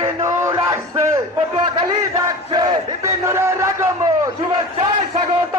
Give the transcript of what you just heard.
বিপিনুর আসছে পটুয়াখালী ডাকছে বিপিনুরের আগমন শুভেচ্ছায় স্বাগত।